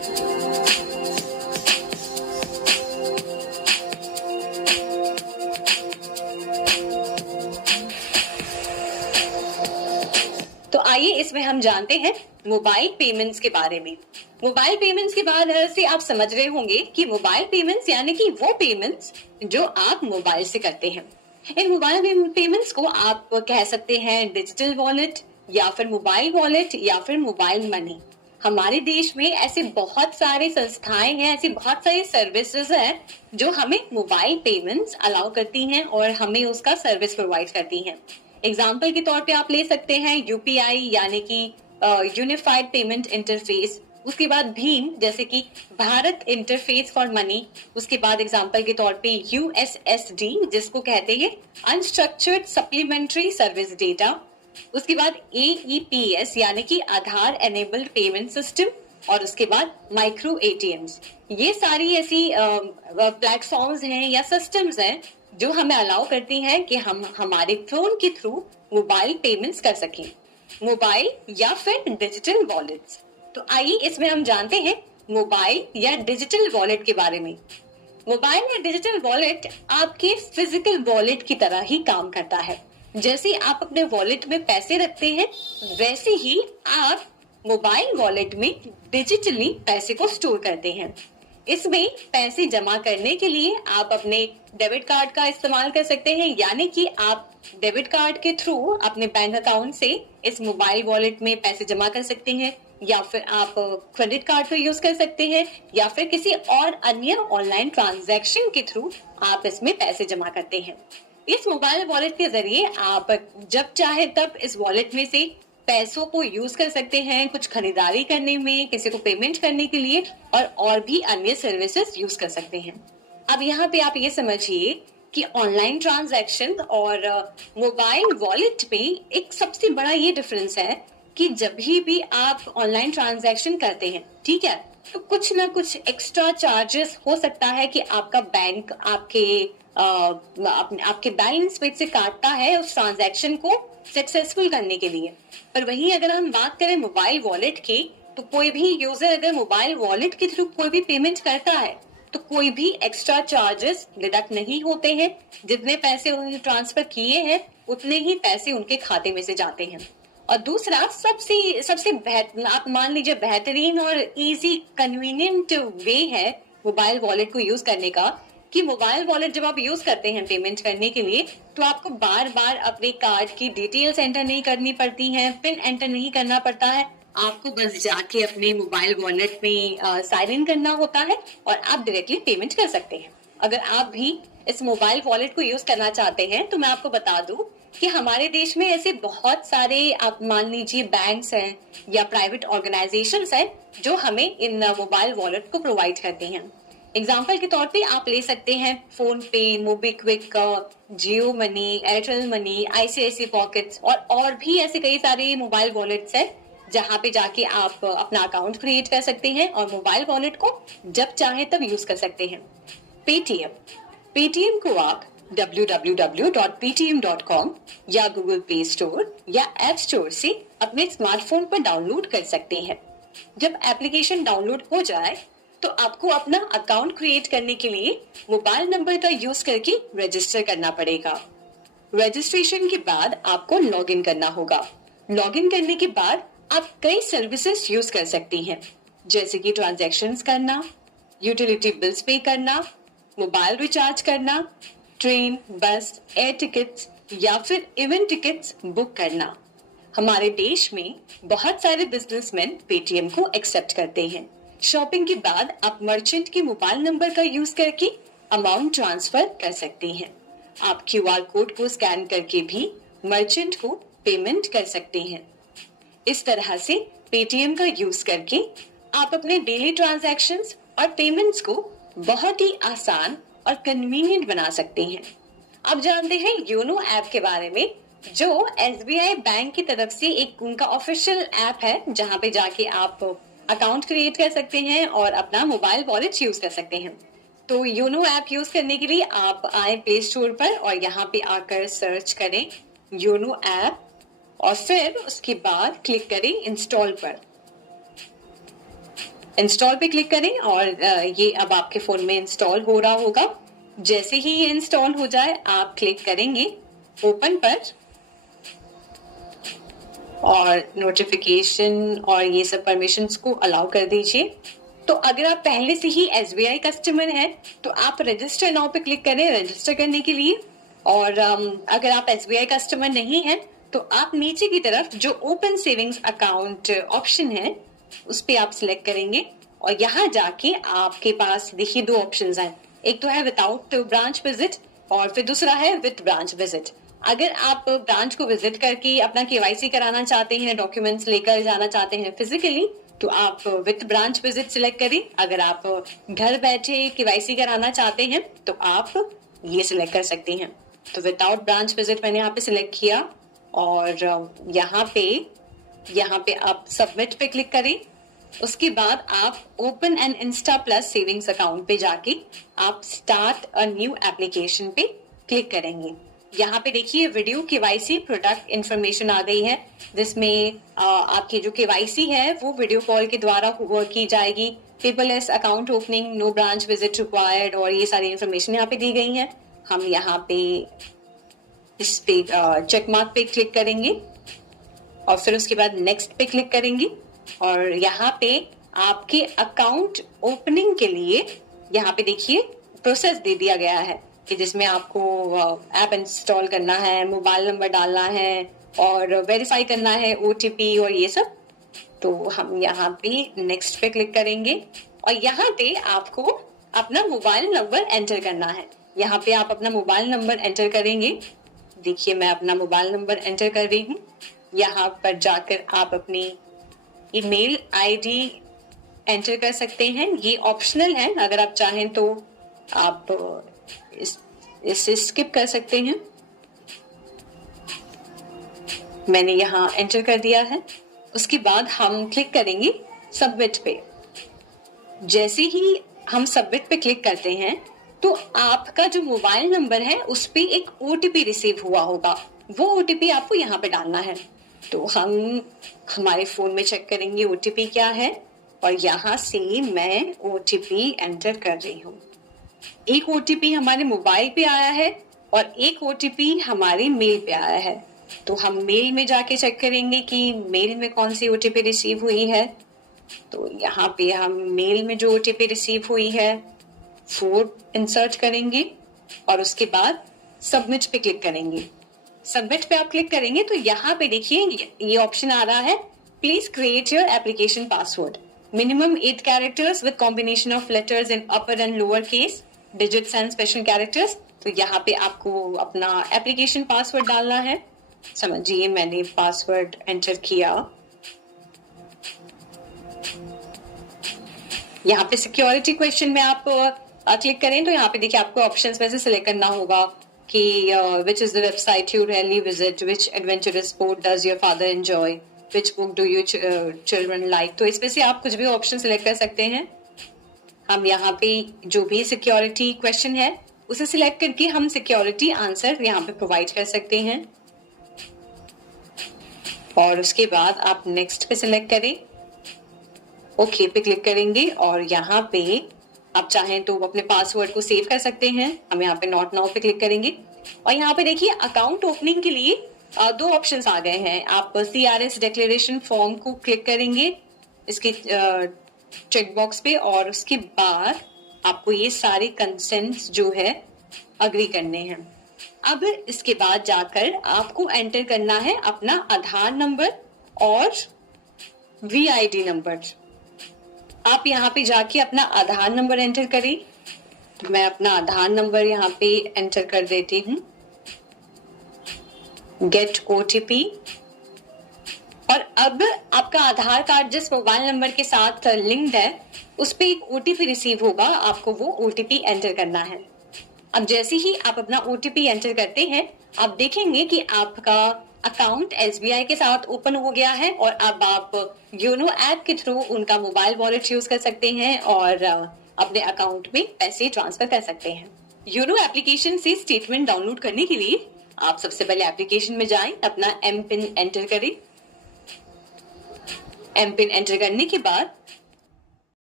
तो आइए इसमें हम जानते हैं मोबाइल पेमेंट्स के बारे में। मोबाइल पेमेंट्स के बाद से आप समझ रहे होंगे कि मोबाइल पेमेंट्स यानी कि वो पेमेंट्स जो आप मोबाइल से करते हैं। इन मोबाइल पेमेंट्स को आप कह सकते हैं डिजिटल वॉलेट या फिर मोबाइल वॉलेट या फिर मोबाइल मनी। हमारे देश में ऐसे बहुत सारे संस्थाएं हैं, ऐसी बहुत सारी सर्विसेज हैं जो हमें मोबाइल पेमेंट्स अलाउ करती हैं और हमें उसका सर्विस प्रोवाइड करती हैं। एग्जाम्पल के तौर पे आप ले सकते हैं यूपीआई यानी कि यूनिफाइड पेमेंट इंटरफेस, उसके बाद भीम जैसे कि भारत इंटरफेस फॉर मनी, उसके बाद एग्जाम्पल के तौर पे यूएसएसडी जिसको कहते हैं अनस्ट्रक्चर्ड सप्लीमेंट्री सर्विस डेटा, उसके बाद एईपीएस यानी कि आधार एनेबल्ड पेमेंट सिस्टम, और उसके बाद माइक्रो एटीएम्स। ये सारी ऐसी प्लेटफॉर्म्स हैं या सिस्टम्स हैं जो हमें अलाउ करती हैं कि हम हमारे फोन के थ्रू मोबाइल पेमेंट्स कर सकें, मोबाइल या फिर डिजिटल वॉलेट्स। तो आइए इसमें हम जानते हैं मोबाइल या डिजिटल वॉलेट के बारे में। मोबाइल या डिजिटल वॉलेट आपके फिजिकल वॉलेट की तरह ही काम करता है। जैसे आप अपने वॉलेट में पैसे रखते हैं, वैसे ही आप मोबाइल वॉलेट में डिजिटली पैसे को स्टोर करते हैं। इसमें पैसे जमा करने के लिए आप अपने डेबिट कार्ड का इस्तेमाल कर सकते हैं, यानी कि आप डेबिट कार्ड के थ्रू अपने बैंक अकाउंट से इस मोबाइल वॉलेट में पैसे जमा कर सकते हैं, या फिर आप क्रेडिट कार्ड को यूज कर सकते हैं, या फिर किसी और अन्य ऑनलाइन ट्रांजैक्शन के थ्रू आप इसमें पैसे जमा करते हैं। इस मोबाइल वॉलेट के जरिए आप जब चाहे तब इस वॉलेट में से पैसों को यूज कर सकते हैं, कुछ खरीदारी करने में, किसी को पेमेंट करने के लिए और भी अन्य सर्विसेज यूज कर सकते हैं। अब यहाँ पे आप ये समझिए कि ऑनलाइन ट्रांजैक्शन और मोबाइल वॉलेट में एक सबसे बड़ा ये डिफरेंस है कि जब भी आप ऑनलाइन ट्रांजैक्शन करते हैं, ठीक है, तो कुछ ना कुछ एक्स्ट्रा चार्जेस हो सकता है कि आपका बैंक आपके बैलेंस में से काटता है उस ट्रांजैक्शन को सक्सेसफुल करने के लिए। पर वहीं अगर हम बात करें मोबाइल वॉलेट की, तो कोई भी यूजर अगर मोबाइल वॉलेट के थ्रू कोई भी पेमेंट करता है तो कोई भी एक्स्ट्रा चार्जेस डिडक्ट नहीं होते हैं। जितने पैसे उन्होंने ट्रांसफर किए हैं उतने ही पैसे उनके खाते में से जाते हैं। और दूसरा सबसे आप मान लीजिए बेहतरीन और इजी कन्वीनियंट वे है मोबाइल वॉलेट को यूज करने का, कि मोबाइल वॉलेट जब आप यूज करते हैं पेमेंट करने के लिए, तो आपको बार बार अपने कार्ड की डिटेल्स एंटर नहीं करनी पड़ती हैं, पिन एंटर नहीं करना पड़ता है। आपको बस जाके अपने मोबाइल वॉलेट में साइन इन करना होता है और आप डायरेक्टली पेमेंट कर सकते हैं। अगर आप भी इस मोबाइल वॉलेट को यूज करना चाहते हैं तो मैं आपको बता दूं कि हमारे देश में ऐसे बहुत सारे आप मान लीजिए बैंक्स हैं या प्राइवेट ऑर्गेनाइजेशंस हैं जो हमें इन मोबाइल वॉलेट को प्रोवाइड करते हैं। एग्जाम्पल के तौर पे आप ले सकते हैं PhonePe, MobiKwik, Jio money, Airtel money, ICICI pockets और भी ऐसे कई सारे मोबाइल वॉलेट्स हैं जहां पे जाके आप अपना अकाउंट क्रिएट कर सकते हैं और मोबाइल वॉलेट को जब चाहे तब यूज कर सकते हैं। पेटीएम को आप www.ptm.com या गूगल प्ले स्टोर या ऐप स्टोर से अपने स्मार्टफोन पर डाउनलोड कर सकते हैं। जब एप्लीकेशन डाउनलोड हो जाए तो आपको अपना अकाउंट क्रिएट करने के लिए मोबाइल नंबर का यूज करके रजिस्टर करना पड़ेगा। रजिस्ट्रेशन के बाद आपको लॉगिन करना होगा। लॉगिन करने के बाद आप कई सर्विसेज यूज कर सकती हैं, जैसे कि ट्रांजैक्शंस करना, यूटिलिटी बिल्स पे करना, मोबाइल रिचार्ज करना, ट्रेन, बस, एयर टिकट्स या फिर इवेंट टिकट्स बुक करना। हमारे देश में बहुत सारे बिजनेसमैन पेटीएम को एक्सेप्ट करते हैं। शॉपिंग के बाद आप मर्चेंट के मोबाइल नंबर का यूज करके अमाउंट ट्रांसफर कर सकते हैं। आप क्यूआर कोड को स्कैन करके भी मर्चेंट को पेमेंट कर सकते हैं। इस तरह से पेटीएम का यूज करके आप अपने डेली ट्रांजैक्शंस और पेमेंट्स को बहुत ही आसान और कन्वीनियंट बना सकते हैं। अब जानते हैं योनो ऐप के बारे में, जो एसबीआई बैंक की तरफ से एक उनका ऑफिशियल ऐप है जहां पे जाके आप अकाउंट क्रिएट कर सकते हैं और अपना मोबाइल वॉलेट यूज कर सकते हैं। तो योनो ऐप यूज करने के लिए आप आए प्ले स्टोर पर और यहाँ पे आकर सर्च करें योनो ऐप और फिर उसके बाद क्लिक करें इंस्टॉल पर। इंस्टॉल पे क्लिक करें और ये अब आपके फोन में इंस्टॉल हो रहा होगा। जैसे ही ये इंस्टॉल हो जाए आप क्लिक करेंगे ओपन पर और नोटिफिकेशन और ये सब परमिशंस को अलाउ कर दीजिए। तो अगर आप पहले से ही SBI कस्टमर हैं तो आप रजिस्टर नाउ पे क्लिक करें रजिस्टर करने के लिए। और अगर आप SBI कस्टमर नहीं हैं तो आप नीचे की तरफ जो ओपन सेविंग्स अकाउंट ऑप्शन है उस पे आप सिलेक्ट करेंगे और यहाँ जाके आपके पास देखिए दो ऑप्शंस हैं, एक तो है विदाउट ब्रांच विजिट और फिर दूसरा है विद ब्रांच विजिट। अगर आप ब्रांच को विजिट करके अपना KYC कराना चाहते हैं, डॉक्यूमेंट्स लेकर जाना चाहते हैं फिजिकली, तो आप विद ब्रांच विजिट सिलेक्ट करें। अगर आप घर बैठे KYC कराना चाहते हैं तो आप ये सिलेक्ट कर सकते हैं। तो विदाउट ब्रांच विजिट मैंने यहाँ पे सिलेक्ट किया और यहाँ पे आप सबमिट पे क्लिक करें। उसके बाद आप open an Insta plus savings account पे जाके आप स्टार्ट अ न्यू एप्लीकेशन पे क्लिक करेंगे। यहाँ पे देखिए वीडियो KYC प्रोडक्ट इंफॉर्मेशन आ गई है, जिसमें आपकी जो KYC है वो वीडियो कॉल के द्वारा की जाएगी। Paperless account opening, no branch visit required और ये सारी इंफॉर्मेशन यहाँ पे दी गई है। हम यहाँ पे इस पे चेक मार्क पे क्लिक करेंगे और फिर उसके बाद नेक्स्ट पे क्लिक करेंगे और यहाँ पे आपके अकाउंट ओपनिंग के लिए यहाँ पे देखिए प्रोसेस दे दिया गया है कि जिसमें आपको ऐप इंस्टॉल करना है, मोबाइल नंबर डालना है और वेरीफाई करना है, OTP और ये सब। तो हम यहाँ पे नेक्स्ट पे क्लिक करेंगे और यहाँ पे आपको अपना मोबाइल नंबर एंटर करना है। यहाँ पे आप अपना मोबाइल नंबर एंटर करेंगे। देखिए मैं अपना मोबाइल नंबर एंटर कर रही हूँ। यहाँ पर जाकर आप अपनी ईमेल ID एंटर कर सकते हैं, ये ऑप्शनल है, अगर आप चाहें तो आप इसे स्किप कर सकते हैं। मैंने यहाँ एंटर कर दिया है। उसके बाद हम क्लिक करेंगे सबमिट पे। जैसे ही हम सबमिट पे क्लिक करते हैं तो आपका जो मोबाइल नंबर है उस पे एक OTP रिसीव हुआ होगा, वो OTP आपको यहाँ पे डालना है। तो हम हमारे फोन में चेक करेंगे OTP क्या है और यहाँ से मैं OTP एंटर कर रही हूँ। एक OTP हमारे मोबाइल पे आया है और एक OTP हमारे मेल पे आया है। तो हम मेल में जाके चेक करेंगे कि मेल में कौन सी OTP रिसीव हुई है। तो यहाँ पे हम मेल में जो OTP रिसीव हुई है वो इंसर्ट करेंगे और उसके बाद सबमिट पे क्लिक करेंगे। सबमिट पे आप क्लिक करेंगे तो यहाँ पे देखिए ये ऑप्शन आ रहा है, please create your application password, minimum 8 characters with combination of letters in upper and lower case, digits and special characters. तो यहाँ पे आपको अपना एप्लीकेशन पासवर्ड डालना है। समझिए मैंने पासवर्ड एंटर किया। यहाँ पे सिक्योरिटी क्वेश्चन में आप क्लिक करें तो यहाँ पे देखिए आपको ऑप्शंस में से सिलेक्ट करना होगा कि which is the website you rarely visit, which adventurous sport does your father enjoy, which book do you children like. तो इसमें से आप कुछ भी ऑप्शन सिलेक्ट कर सकते हैं। हम यहाँ पे जो भी सिक्योरिटी क्वेश्चन है उसे सिलेक्ट करके हम सिक्योरिटी आंसर यहाँ पे प्रोवाइड कर सकते हैं और उसके बाद आप नेक्स्ट पे सिलेक्ट करें, ओके पे क्लिक करेंगे और यहाँ पे आप चाहें तो अपने पासवर्ड को सेव कर सकते हैं। हम यहाँ पे नॉट नाउ पे क्लिक करेंगे और यहाँ पे देखिए अकाउंट ओपनिंग के लिए दो ऑप्शंस आ गए हैं। आप CRS डिक्लेरेशन फॉर्म को क्लिक करेंगे इसके चेक बॉक्स पे और उसके बाद आपको ये सारे कंसेंट्स जो है अग्री करने हैं। अब इसके बाद जाकर आपको एंटर करना है अपना आधार नंबर और VID नंबर। आप यहाँ पे जाके अपना आधार नंबर एंटर करें। तो मैं अपना आधार नंबर यहाँ पे एंटर कर देती हूँ, गेट OTP। और अब आपका आधार कार्ड जिस मोबाइल नंबर के साथ लिंक्ड है उस पे एक OTP रिसीव होगा, आपको वो OTP एंटर करना है। अब जैसे ही आप अपना OTP एंटर करते हैं आप देखेंगे कि आपका अकाउंट SBI के साथ ओपन हो गया है और अब आप योनो ऐप के थ्रू उनका मोबाइल वॉलेट यूज कर सकते हैं और अपने अकाउंट में पैसे ट्रांसफर कर सकते हैं। योनो एप्लीकेशन से स्टेटमेंट डाउनलोड करने के लिए आप सबसे पहले एप्लीकेशन में जाएं, अपना MPIN एंटर करें। MPIN एंटर करने के बाद